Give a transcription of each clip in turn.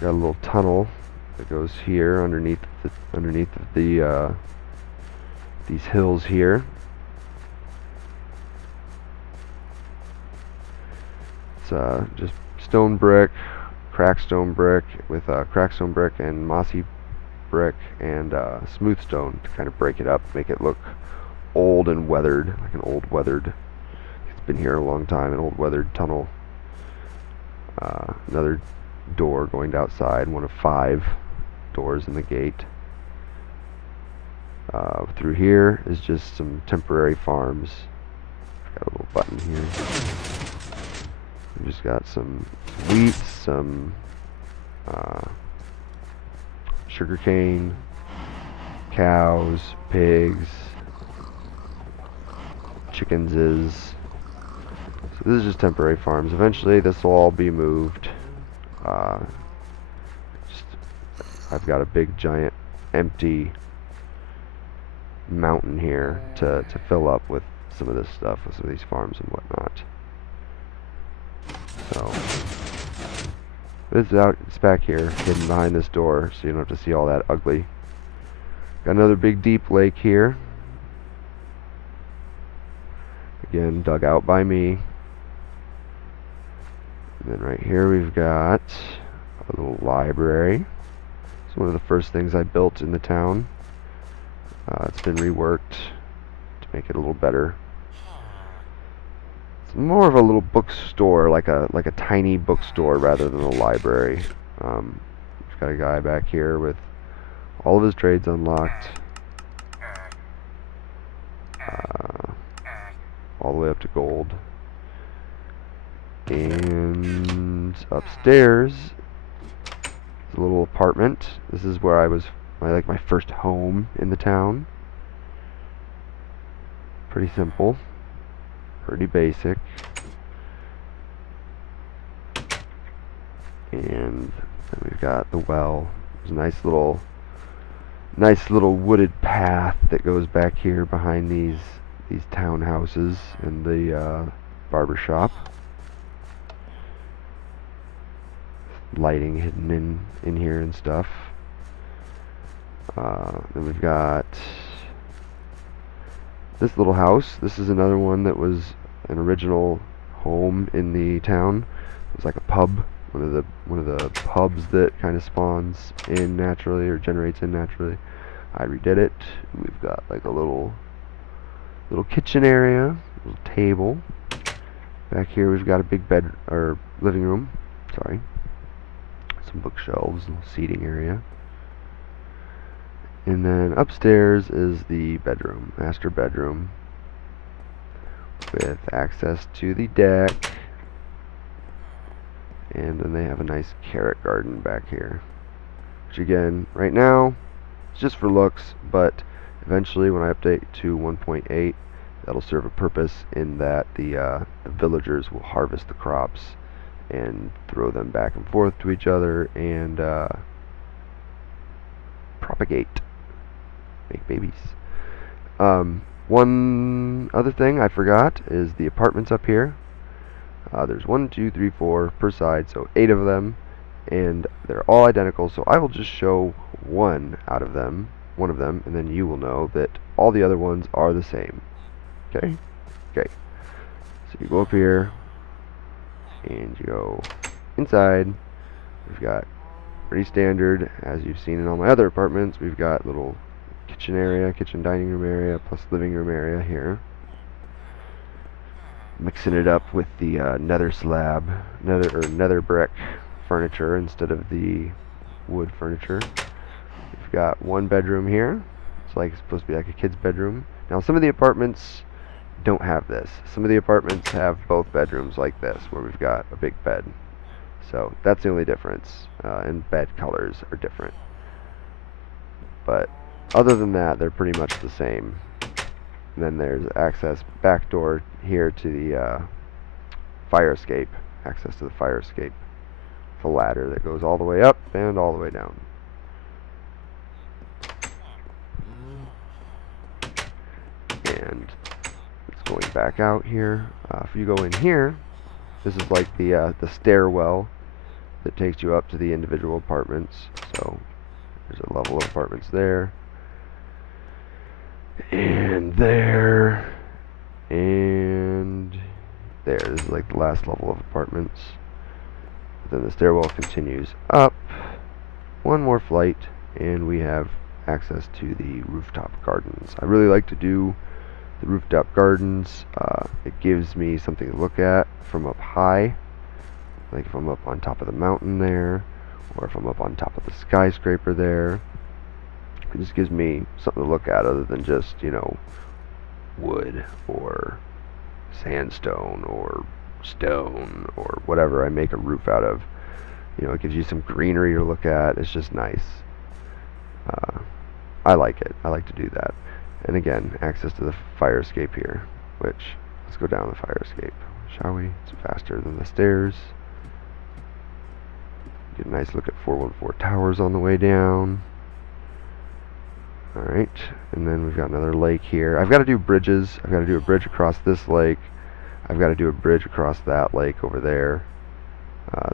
Got a little tunnel that goes here underneath the these hills here. It's just stone brick, cracked stone brick with cracked stone brick and mossy brick and smooth stone to kind of break it up, make it look old and weathered, like an old weathered. It's been here a long time, an old weathered tunnel. Another door going to outside, one of 5 doors in the gate. Through here is just some temporary farms. Got a little button here. We just got some wheat, some sugarcane, cows, pigs, chickens. So this is just temporary farms. Eventually this will all be moved. I've got a big giant empty mountain here to fill up with some of this stuff, with some of these farms and whatnot. So it's back here, hidden behind this door, so you don't have to see all that ugly. Got another big deep lake here. Again, dug out by me. And then right here we've got a little library. It's one of the first things I built in the town. It's been reworked to make it a little better. It's more of a little bookstore, like a tiny bookstore rather than a library. We've got a guy back here with all of his trades unlocked, all the way up to gold. And upstairs is a little apartment. This is where I was, my first home in the town. Pretty simple, pretty basic. And then we've got the well. There's a nice little wooded path that goes back here behind these townhouses and the barber shop. Lighting hidden in here and stuff. Then we've got this little house. This is another one that was an original home in the town. It was like a pub, one of the pubs that kind of spawns in naturally or generates in naturally. I redid it. We've got like a little kitchen area, little table. Back here we've got a big bed or living room. Sorry. Some bookshelves, a little seating area. And then upstairs is the bedroom, master bedroom, with access to the deck. And then they have a nice carrot garden back here, which again, right now, it's just for looks, but eventually when I update to 1.8, that'll serve a purpose in that the villagers will harvest the crops and throw them back and forth to each other and propagate, make babies. One other thing I forgot is the apartments up here. There's 1, 2, 3, 4 per side, so 8 of them, and they're all identical, so I will just show one of them, and then you will know that all the other ones are the same. Okay? Okay. So you go up here, and you go inside. We've got pretty standard, as you've seen in all my other apartments. We've got little kitchen area, kitchen dining room area, plus living room area here. Mixing it up with the nether slab, nether brick furniture instead of the wood furniture. We've got one bedroom here. It's supposed to be like a kid's bedroom. Now some of the apartments don't have this. Some of the apartments have both bedrooms like this, where we've got a big bed. So that's the only difference, and bed colors are different. But other than that, they're pretty much the same. And then there's access back door here to the fire escape. Access to the fire escape. The ladder that goes all the way up and all the way down. And it's going back out here. If you go in here, this is like the stairwell that takes you up to the individual apartments. So there's a level of apartments there, and there, and there. This is like the last level of apartments. Then the stairwell continues up one more flight, and we have access to the rooftop gardens. I really like to do the rooftop gardens. It gives me something to look at from up high, like if I'm up on top of the mountain there, or if I'm up on top of the skyscraper there. It just gives me something to look at other than just, you know, wood or sandstone or stone or whatever I make a roof out of. You know, it gives you some greenery to look at. It's just nice. I like it. I like to do that. And again, access to the fire escape here, which, let's go down the fire escape, shall we? It's faster than the stairs. Get a nice look at 414 Towers on the way down. Alright, and then we've got another lake here. I've got to do bridges. I've got to do a bridge across this lake. I've got to do a bridge across that lake over there.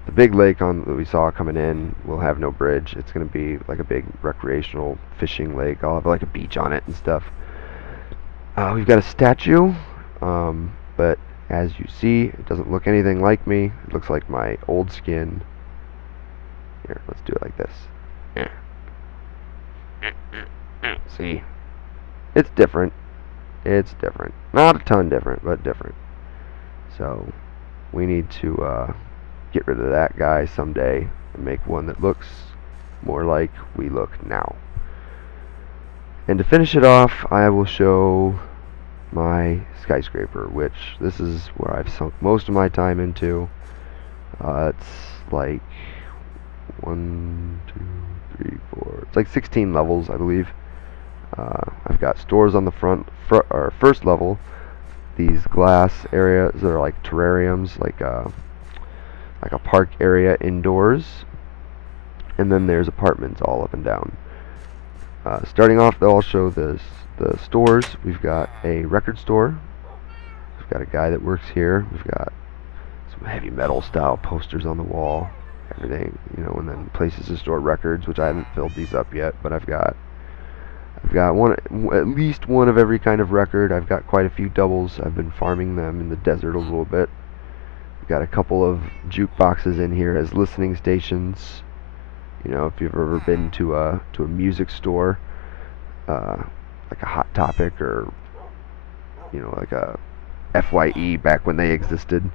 The big lake that we saw coming in will have no bridge. It's going to be like a big recreational fishing lake. I'll have like a beach on it and stuff. We've got a statue, but as you see, it doesn't look anything like me. It looks like my old skin. Here, let's do it like this. See? It's different. It's different. Not a ton different, but different. So, we need to get rid of that guy someday and make one that looks more like we look now. And to finish it off, I will show my skyscraper, which this is where I've sunk most of my time into. It's like 1, 2, 3, 4. It's like 16 levels, I believe. I've got stores on the first level. These glass areas that are like terrariums, like a park area indoors, and then there's apartments all up and down. Starting off, they'll all show the stores. We've got a record store. We've got a guy that works here. We've got some heavy metal style posters on the wall, everything, you know, and then places to store records, which I haven't filled these up yet, but I've got one, at least one of every kind of record. I've got quite a few doubles. I've been farming them in the desert a little bit. We've got a couple of jukeboxes in here as listening stations. You know, if you've ever been to a music store, like a Hot Topic, or, you know, like a FYE back when they existed,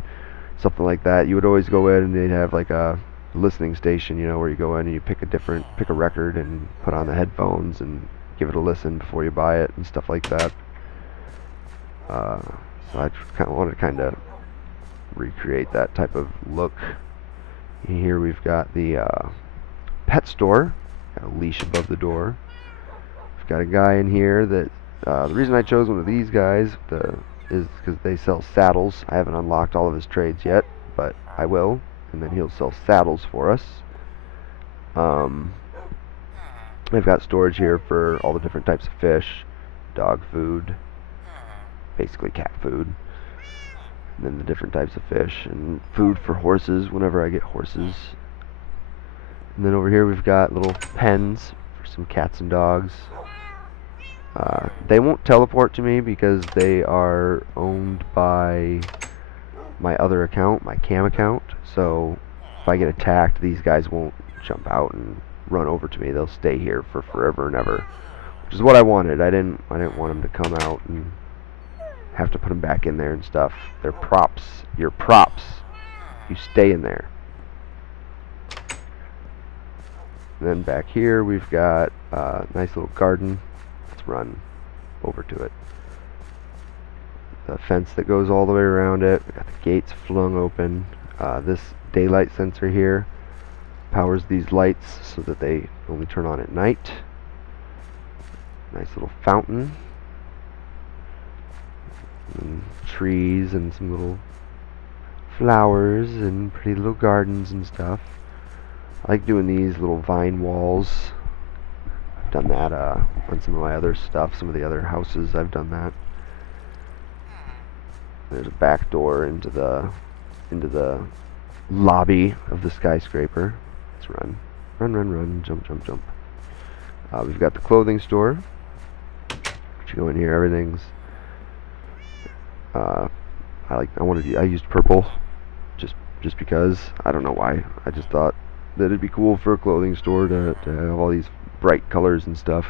something like that, you would always go in and they'd have like a listening station, you know, where you go in and you pick a record and put on the headphones and give it a listen before you buy it and stuff like that. So I kind of wanted to recreate that type of look. Here we've got the pet store. Got a leash above the door. We've got a guy in here that the reason I chose one of these guys is because they sell saddles. I haven't unlocked all of his trades yet, but I will, and then he'll sell saddles for us. I've got storage here for all the different types of fish, dog food, basically cat food, and then the different types of fish, and food for horses whenever I get horses. And then over here we've got little pens for some cats and dogs. They won't teleport to me because they are owned by my other account, my cam account. So if I get attacked, these guys won't jump out and run over to me. They'll stay here for forever and ever, which is what I wanted. I didn't want them to come out and have to put them back in there and stuff. They're props. You're props. You stay in there. And then back here we've got a nice little garden. Let's run over to it. The fence that goes all the way around it. We've got the gates flung open. This daylight sensor here powers these lights so that they only turn on at night. Nice little fountain. And trees and some little flowers and pretty little gardens and stuff. I like doing these little vine walls. I've done that on some of my other stuff, some of the other houses I've done that. There's a back door into the lobby of the skyscraper. Let's run. Run, run, run. Jump, jump, jump. We've got the clothing store. You go in here, everything's I used purple just because. I don't know why. I just thought that it'd be cool for a clothing store to have all these bright colors and stuff.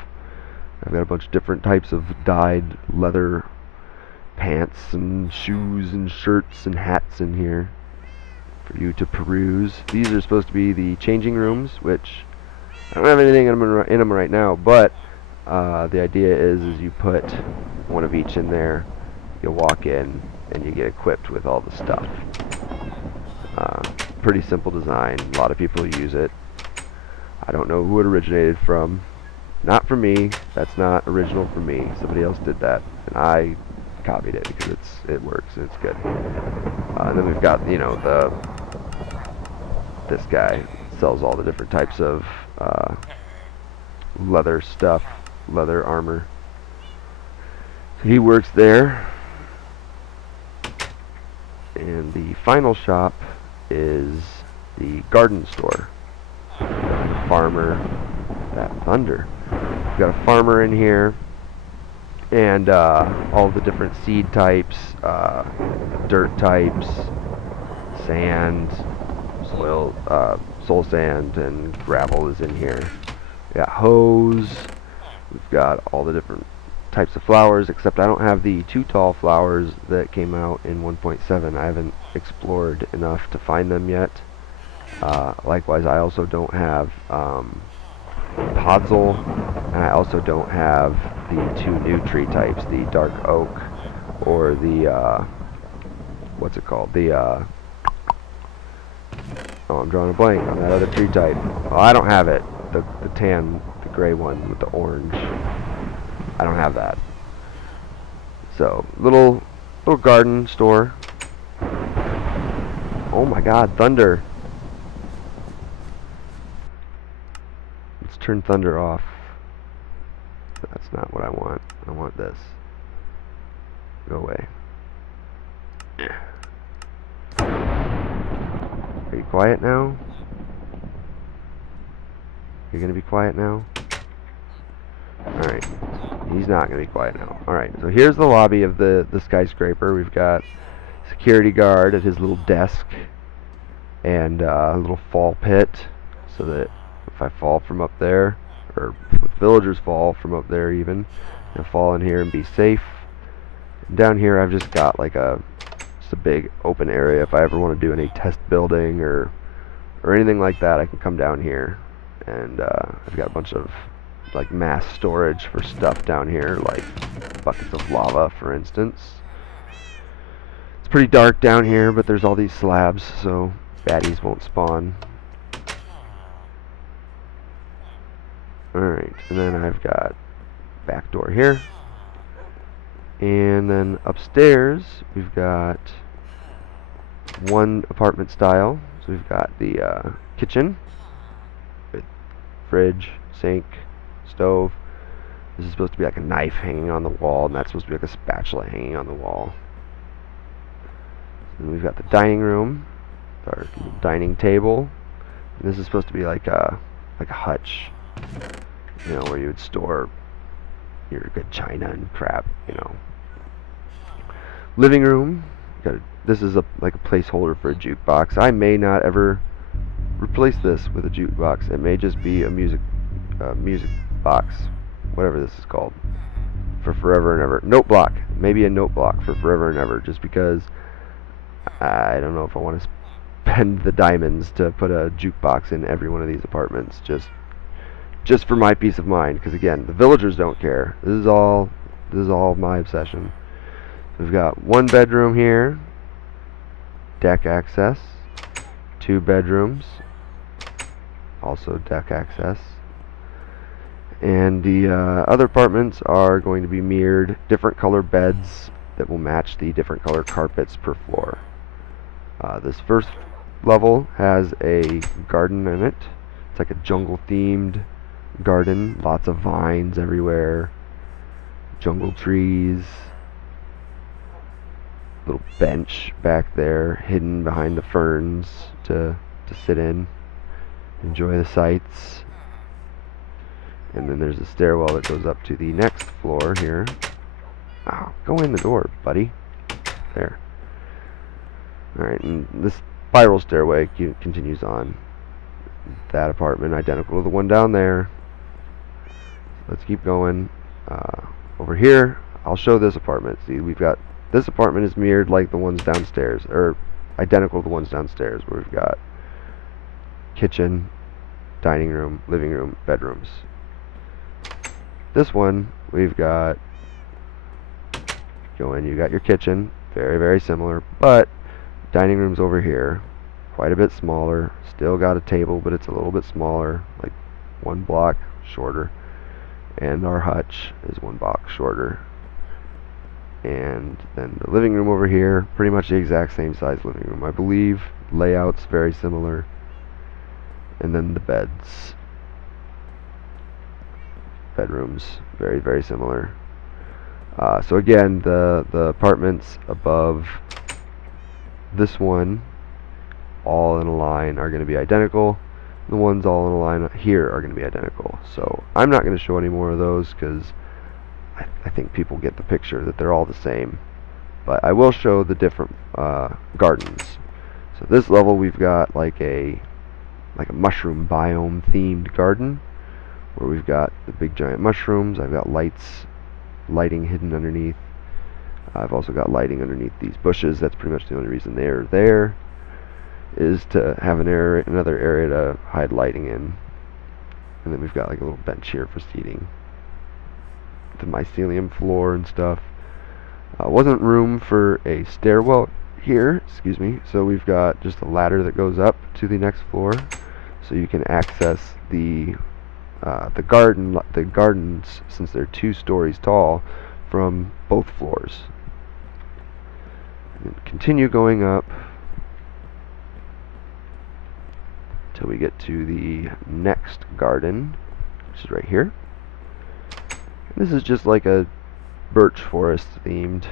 I've got a bunch of different types of dyed leather pants and shoes and shirts and hats in here for you to peruse. These are supposed to be the changing rooms, which I don't have anything in them right now, but the idea is you put one of each in there, you walk in, and you get equipped with all the stuff. Pretty simple design. A lot of people use it. I don't know who it originated from. Not from me. That's not original from me. Somebody else did that, and I copied it because it works and it's good. And then we've got, you know, this guy sells all the different types of leather stuff, leather armor. So he works there. And the final shop is the garden store. Farmer, that thunder. We've got a farmer in here, and all the different seed types, dirt types, sand, soil sand, and gravel is in here. We got hose. We've got all the different types of flowers, except I don't have the too tall flowers that came out in 1.7. I haven't explored enough to find them yet. Likewise, I also don't have podzol, and I also don't have the two new tree types, the dark oak or the what's it called? The oh, I'm drawing a blank on that other tree type. Oh, I don't have it. The tan, the gray one with the orange. I don't have that. So, little garden store. Oh my God, thunder. Let's turn thunder off. That's not what I want. I want this. Go away. Are you quiet now? You're gonna be quiet now? Alright. He's not going to be quiet now. Alright, so here's the lobby of the skyscraper. We've got security guard at his little desk, and a little fall pit, so that if I fall from up there, or if villagers fall from up there even, they'll fall in here and be safe. And down here I've just got like just a big open area. If I ever want to do any test building or anything like that, I can come down here. And I've got a bunch of like mass storage for stuff down here, like buckets of lava, for instance. It's pretty dark down here, but there's all these slabs, so baddies won't spawn. Alright, and then I've got back door here. And then upstairs, we've got one apartment style. So we've got the kitchen with fridge, sink, stove. This is supposed to be like a knife hanging on the wall, and that's supposed to be like a spatula hanging on the wall. And we've got the dining room, our dining table. And this is supposed to be like a hutch, you know, where you would store your good china and crap, you know. Living room. This is like a placeholder for a jukebox. I may not ever replace this with a jukebox. It may just be a music box, whatever this is called, for forever and ever. Note block, maybe a note block for forever and ever, just because I don't know if I want to spend the diamonds to put a jukebox in every one of these apartments, just for my peace of mind. Because again, the villagers don't care. This is all my obsession. We've got one bedroom here, deck access, 2 bedrooms, also deck access. And the other apartments are going to be mirrored, different color beds that will match the different color carpets per floor. This first level has a garden in it. It's like a jungle themed garden, lots of vines everywhere, jungle trees. little bench back there, hidden behind the ferns to sit in, enjoy the sights. And then there's a stairwell that goes up to the next floor here. Oh, go in the door, buddy. There. Alright, and this spiral stairway continues on. That apartment identical to the one down there. Let's keep going. Over here, I'll show this apartment. See, we've got this apartment is mirrored like the ones downstairs, or identical to the ones downstairs, where we've got kitchen, dining room, living room, bedrooms. This one, we've got, go in, you got your kitchen, very, very similar, but dining room's over here, quite a bit smaller, still got a table, but it's a little bit smaller, like one block shorter, and our hutch is one block shorter. And then the living room over here, pretty much the exact same size living room, I believe. Layout's very similar. And then the beds, bedrooms, very, very similar. So again, the apartments above this one, all in a line, are going to be identical. The ones all in a line here are going to be identical. So I'm not going to show any more of those because I think people get the picture that they're all the same. But I will show the different gardens. So this level we've got like a mushroom biome themed garden where we've got the big giant mushrooms. I've got lighting hidden underneath. I've also got lighting underneath these bushes. That's pretty much the only reason they're there, is to have another area to hide lighting in. And then we've got like a little bench here for seating. The mycelium floor and stuff. Wasn't room for a stairwell here, excuse me, so we've got just a ladder that goes up to the next floor, so you can access the gardens, since they're 2 stories tall, from both floors. And continue going up till we get to the next garden, which is right here. This is just like a birch forest themed.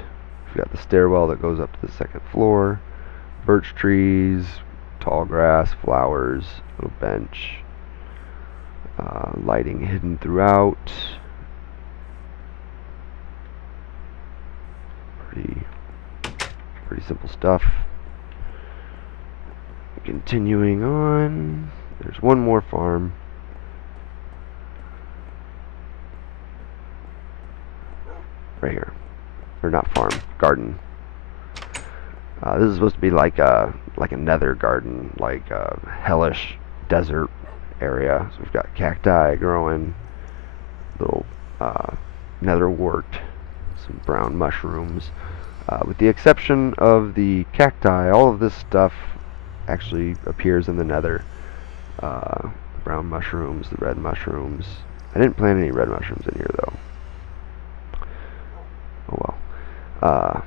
We've got the stairwell that goes up to the 2nd floor, birch trees, tall grass, flowers, little bench, lighting hidden throughout. Pretty simple stuff. Continuing on, there's one more farm. Right here, or not farm, garden. This is supposed to be like a nether garden, like a hellish desert area. So we've got cacti growing, little nether wart, some brown mushrooms. With the exception of the cacti, all of this stuff actually appears in the nether. The brown mushrooms, the red mushrooms. I didn't plant any red mushrooms in here though. Oh well.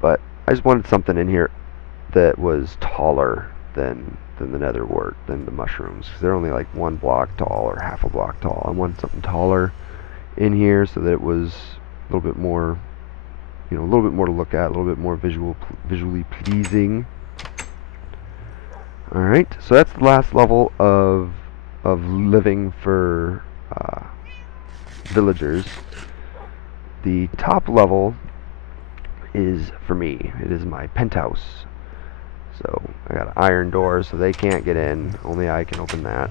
But I just wanted something in here that was taller than the nether wart, than the mushrooms, because they're only like 1 block tall or half a block tall. I wanted something taller in here so that it was a little bit more, a little bit more to look at, a little bit more visually pleasing. Alright, so that's the last level of living for villagers. The top level is for me. It is my penthouse. So I got an iron door so they can't get in. Only I can open that.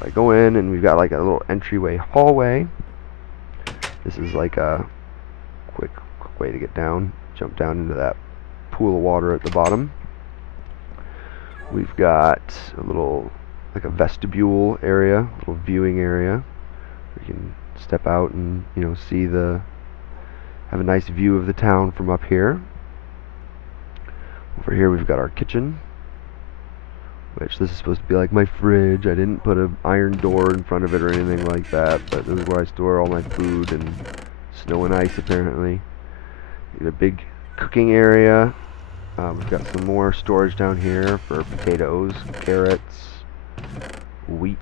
So I go in and we've got like a little entryway hallway. This is like a quick way to get down. Jump down into that pool of water at the bottom. We've got a little, like a vestibule area, a little viewing area. We can step out and, have a nice view of the town from up here. Over here we've got our kitchen, which this is supposed to be like my fridge. I didn't put an iron door in front of it or anything like that, but this is where I store all my food and snow and ice apparently. We got a big cooking area. We've got some more storage down here for potatoes, carrots, wheat,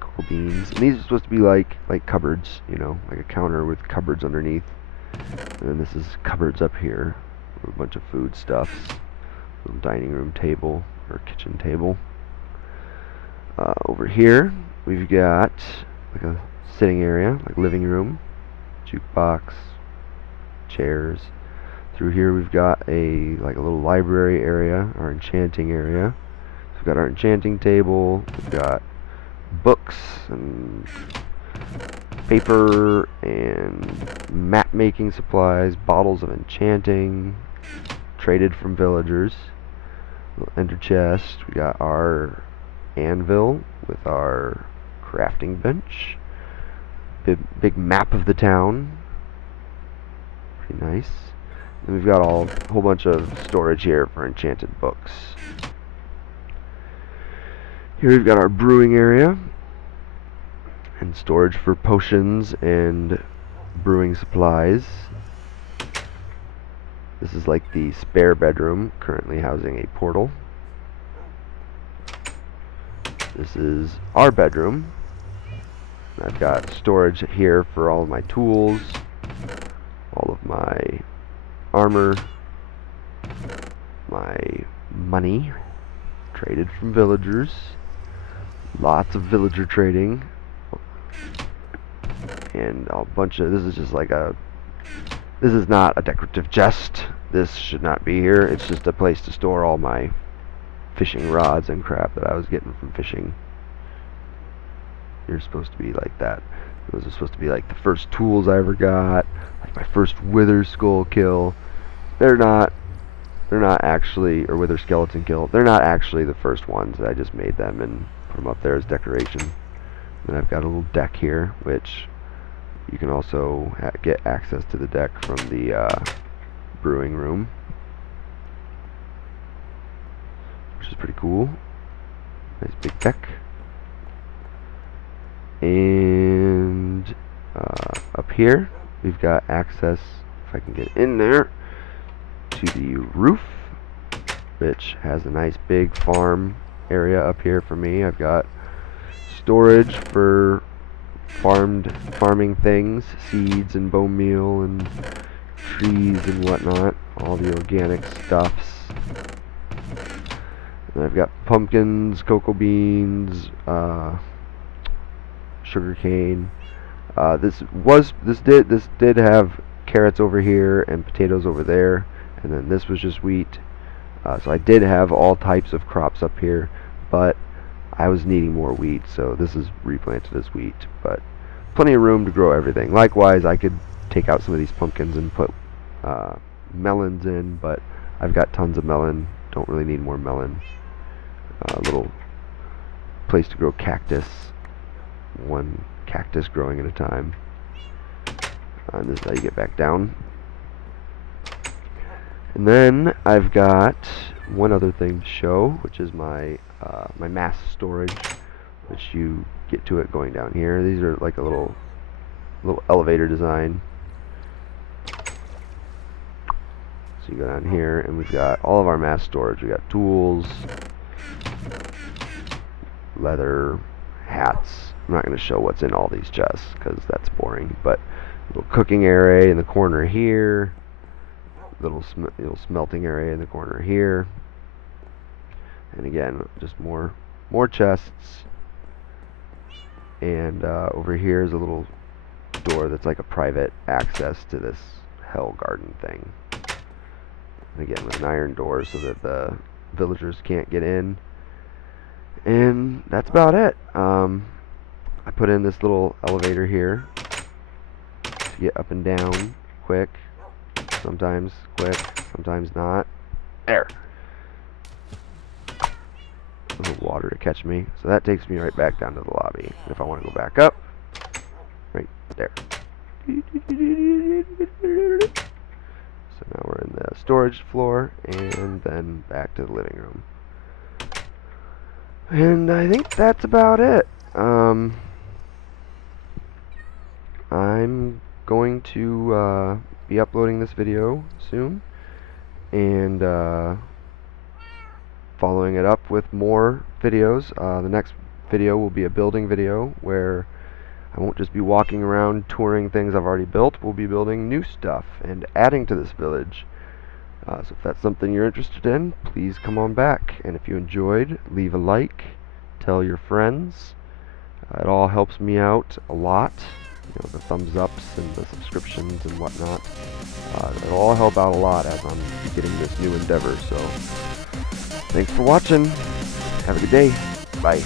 cocoa beans. And these are supposed to be like cupboards, like a counter with cupboards underneath. And then this is cupboards up here. a bunch of food stuffs. Little dining room table or kitchen table. Over here we've got like a sitting area, like living room, jukebox, chairs. Through here we've got a little library area, our enchanting area. So we've got our enchanting table, we've got books and paper and map making supplies, bottles of enchanting, traded from villagers. Little ender chest. We got our anvil with our crafting bench. Big map of the town. Pretty nice. And we've got a whole bunch of storage here for enchanted books. Here we've got our brewing area and storage for potions and brewing supplies. This is like the spare bedroom, currently housing a portal. This is our bedroom. I've got storage here for all of my tools, all of my armor, my money, traded from villagers. Lots of villager trading. And a bunch of, this is just like this is not a decorative chest. This should not be here. It's just a place to store all my fishing rods and crap that I was getting from fishing. You're supposed to be like that. Those are supposed to be like the first tools I ever got, like my first wither skull kill. They're not actually, or wither skeleton kill. They're not actually the first ones. I just made them and put them up there as decoration. Then I've got a little deck here, which you can also get access to the deck from the brewing room, which is pretty cool. Nice big deck. And up here we've got access, if I can get in there, to the roof, which has a nice big farm area up here for me. I've got storage for farming things, seeds and bone meal and trees and whatnot, all the organic stuffs. And I've got pumpkins, cocoa beans, sugar cane. This did have carrots over here and potatoes over there, and then this was just wheat. So I did have all types of crops up here, but I was needing more wheat, so this is replanted as wheat, but plenty of room to grow everything. Likewise, I could take out some of these pumpkins and put melons in, but I've got tons of melon. Don't really need more melon. Little place to grow cactus. One cactus growing at a time. And this is how you get back down. And then I've got one other thing to show, which is my my mass storage, which you get to it going down here. These are like a little elevator design. So you go down here, and we've got all of our mass storage. We got tools, leather, hats. I'm not going to show what's in all these chests because that's boring. But little cooking area in the corner here. Little smelting area in the corner here. And again, just more chests. And over here is a little door that's like a private access to this hell garden thing. And again, with an iron door so that the villagers can't get in. And that's about it. I put in this little elevator here to get up and down quick. Sometimes quick, sometimes not. There. A little water to catch me. So that takes me right back down to the lobby. And if I want to go back up, right there. So now we're in the storage floor and then back to the living room. And I think that's about it. I'm going to be uploading this video soon and following it up with more videos. The next video will be a building video where I won't just be walking around touring things I've already built. We'll be building new stuff and adding to this village. So if that's something you're interested in, please come on back. And if you enjoyed, leave a like, tell your friends. It all helps me out a lot. You know, the thumbs ups and the subscriptions and whatnot. It'll all help out a lot as I'm beginning this new endeavor. So thanks for watching. Have a good day. Bye.